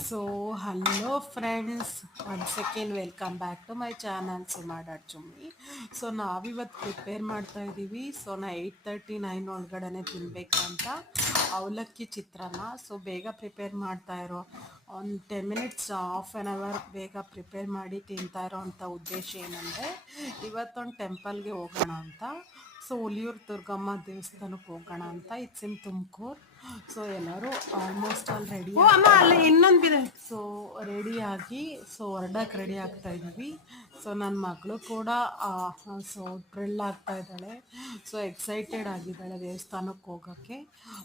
So hello friends, once again welcome back to my channel Suma dot Chummi. So ನಾವಿವತ್ತು prepare ಮಾಡ್ತಾ ಇದ್ದೀವಿ. So ನಾ 8:39 ಒಳಗಡೆ ತಿನ್ನಬೇಕಂತ ಅವಲಕ್ಕಿ ಚಿತ್ರಾನ್ನ. ಸೊ ಬೇಗ ಪ್ರಿಪೇರ್ ಮಾಡ್ತಾ ಇರೋ, ಒಂದು 10 ಮಿನಿಟ್ಸ್ ಹಾಫ್ ಆನ್ ಅವರ್ ಬೇಗ ಪ್ರಿಪೇರ್ ಮಾಡಿ ತಿಂತಾ ಇರೋ ಅಂಥ ಉದ್ದೇಶ ಏನಂದರೆ, ಇವತ್ತೊಂದು ಟೆಂಪಲ್ಗೆ ಹೋಗೋಣ ಅಂತ. ಸೊ ಹುಲಿಯೂರು ದುರ್ಗಮ್ಮ ದೇವಸ್ಥಾನಕ್ಕೆ ಹೋಗೋಣ ಅಂತ. It's in Tumakuru. ಸೊ ಎಲ್ಲರೂ ಆಲ್ಮೋಸ್ಟ್ ಆಲ್ ರೆಡಿ ಅಲ್ಲಿ ಇನ್ನೊಂದಿದೆ. ಸೊ ರೆಡಿಯಾಗಿ ಹೊರಡಕ್ಕೆ ರೆಡಿ ಆಗ್ತಾ ಇದ್ದೀವಿ. ಸೊ ನನ್ನ ಮಗಳು ಕೂಡ ಸೊ ಥ್ರಿಲ್ ಆಗ್ತಾ ಇದ್ದಾಳೆ. ಸೊ ಎಕ್ಸೈಟೆಡ್ ಆಗಿದ್ದಾಳೆ ದೇವಸ್ಥಾನಕ್ಕೆ ಹೋಗೋಕ್ಕೆ.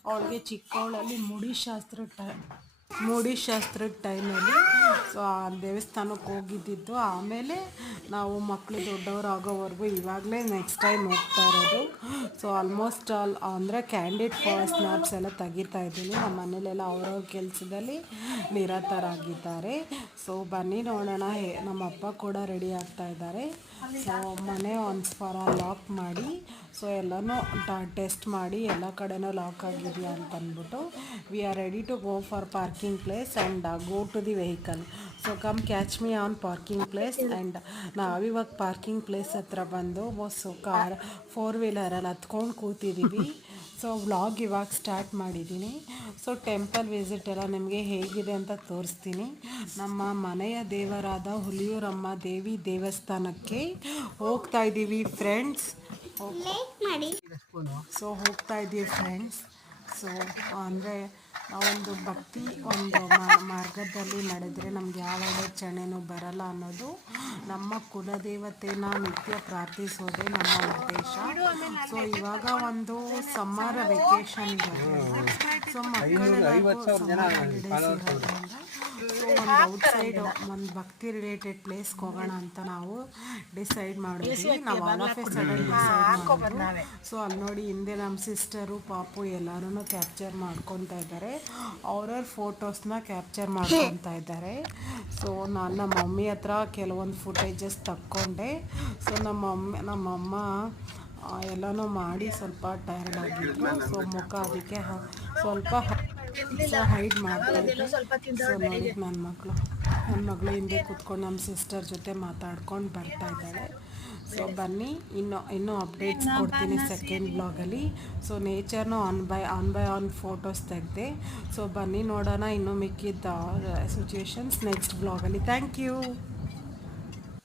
ಅವಳಿಗೆ ಚಿಕ್ಕವಳಲ್ಲಿ ಮೂಡಿಶಾಸ್ತ್ರದ ಟೈಮಲ್ಲಿ ಸೊ ಆ ದೇವಸ್ಥಾನಕ್ಕೆ ಹೋಗಿದ್ದಿದ್ದು. ಆಮೇಲೆ ನಾವು ಮಕ್ಕಳು ದೊಡ್ಡವರು ಆಗೋವರೆಗೂ ಇವಾಗಲೇ ನೆಕ್ಸ್ಟ್ ಟೈಮ್ ಹೋಗ್ತಾ ಇರೋದು. ಸೊ ಆಲ್ಮೋಸ್ಟ್ ಆಲ್ ಅಂದರೆ ಕ್ಯಾಂಡಿಡ್ ಸ್ನ್ಯಾಪ್ಸ್ ಎಲ್ಲ ತೆಗಿತಾ ಇದ್ದೀನಿ. ನಮ್ಮ ಮನೇಲೆಲ್ಲ ಅವ್ರವ್ರ ಕೆಲಸದಲ್ಲಿ ನಿರತರಾಗಿದ್ದಾರೆ. ಸೊ ಬನ್ನಿ ನೋಡೋಣ. ನಮ್ಮ ಅಪ್ಪ ಕೂಡ ರೆಡಿ ಆಗ್ತಾ ಇದ್ದಾರೆ. ಸೊ ಮನೆ ಒನ್ಸ್ ಫಾರ್ ಆಲ್ ಲಾಕ್ ಮಾಡಿ, ಸೊ ಎಲ್ಲನೂ ಟೆಸ್ಟ್ ಮಾಡಿ ಎಲ್ಲ ಕಡೆನೂ ಲಾಕ್ ಆಗಿದೆಯಾ ಅಂತ ಅಂದ್ಬಿಟ್ಟು we are ready to go for parking place and go to the vehicle. So come catch me on parking place. And ನಾವಿವಾಗ ಪಾರ್ಕಿಂಗ್ ಪ್ಲೇಸ್ ಹತ್ರ ಬಂದು ಬಸ್ಸು ಕಾರ್ 4 ವೀಲರಲ್ಲಿ ಹತ್ಕೊಂಡು ಕೂತಿದ್ದೀವಿ. ಸೊ ವ್ಲಾಗ್ ಇವಾಗ ಸ್ಟಾರ್ಟ್ ಮಾಡಿದ್ದೀನಿ. ಸೊ ಟೆಂಪಲ್ ವಿಸಿಟ್ ಎಲ್ಲ ನಿಮಗೆ ಹೇಗಿದೆ ಅಂತ ತೋರಿಸ್ತೀನಿ. ನಮ್ಮ ಮನೆಯ ದೇವರಾದ ಹುಲಿಯೂರಮ್ಮ ದೇವಿ ದೇವಸ್ಥಾನಕ್ಕೆ ಹೋಗ್ತಾ ಇದ್ದೀವಿ ಫ್ರೆಂಡ್ಸ್. ಸೊ ಹೋಗ್ತಾ ಇದ್ದೀವಿ ಫ್ರೆಂಡ್ಸ್. ಸೊ ಅಂದರೆ ಒಂದು ಭಕ್ತಿ ಒಂದು ಮಾರ್ಗದಲ್ಲಿ ನಡೆದರೆ ನಮ್ಗೆ ಯಾವ ಅಡಚಣೆನೂ ಬರಲ್ಲ ಅನ್ನೋದು, ನಮ್ಮ ಕುಲದೇವತೆನ ನಿತ್ಯ ಪ್ರಾರ್ಥಿಸೋದೇ ನಮ್ಮ ಉದ್ದೇಶ. ಸೊ ಇವಾಗ ಒಂದು ಸಮ್ಮರ್ ವೆಕೇಶನ್ ಇರೋದ್ರಿಂದ, ಸೊ ಮಕ್ಕಳೆಲ್ಲ ಸಮ್ಮರ್ ಹಾಲಿಡೇಸ್ ಇರೋದ್ರಿಂದ ಸೊ ಒಂದು ಔಟ್ಸೈಡ್ ಒಂದು ಭಕ್ತಿ ರಿಲೇಟೆಡ್ ಪ್ಲೇಸ್ಗೆ ಹೋಗೋಣ ಅಂತ ನಾವು ಡಿಸೈಡ್ ಮಾಡಿದ್ವಿ. ನಾವು all of A sudden decide ಮಾಡಿದ್ವಿ. ಸೊ ಅಲ್ಲಿ ನೋಡಿ ಹಿಂದೆ ನಮ್ಮ ಸಿಸ್ಟರು ಪಾಪು ಎಲ್ಲರೂ ಕ್ಯಾಪ್ಚರ್ ಮಾಡ್ಕೊತಾ ಇದ್ದಾರೆ. ಅವ್ರವ್ರ ಫೋಟೋಸ್ನ ಕ್ಯಾಪ್ಚರ್ ಮಾಡ್ಕೊತಾ ಇದ್ದಾರೆ. ಸೊ ನಾನು ನಮ್ಮ ಮಮ್ಮಿ ಹತ್ರ ಕೆಲವೊಂದು ಫುಟೇಜಸ್ ತಕ್ಕೊಂಡೆ. ಸೊ ನಮ್ಮಮ್ಮ ಎಲ್ಲನೂ ಮಾಡಿ ಸ್ವಲ್ಪ ಟಯರ್ಡ್ ಆಗಿದ್ರು. ಸೊ ಮುಖ ಅದಕ್ಕೆ ಸ್ವಲ್ಪ ಹೈಡ್ ಮಾಡ್ತಾಯಿದ್ರು. ಸೊ ನೋಡಿ ನನ್ನ ಮಗಳು ಹಿಂದೆ ಕೂತ್ಕೊಂಡು ನಮ್ಮ ಸಿಸ್ಟರ್ ಜೊತೆ ಮಾತಾಡ್ಕೊಂಡು ಬರ್ತಾ ಇದ್ದಾಳೆ. ಸೊ ಬನ್ನಿ ಇನ್ನೂ ಅಪ್ಡೇಟ್ಸ್ ಕೊಡ್ತೀನಿ ಸೆಕೆಂಡ್ ಬ್ಲಾಗಲ್ಲಿ. ಸೊ ನೇಚರ್ನು ಆನ್ ಬೈ ಆನ್ ಫೋಟೋಸ್ ತೆಗೆದೆ. ಸೊ ಬನ್ನಿ ನೋಡೋಣ ಇನ್ನೂ ಮಿಕ್ಕಿದ್ದ ಸಿಚುವೇಶನ್ಸ್ ನೆಕ್ಸ್ಟ್ ಬ್ಲಾಗಲ್ಲಿ. Thank you.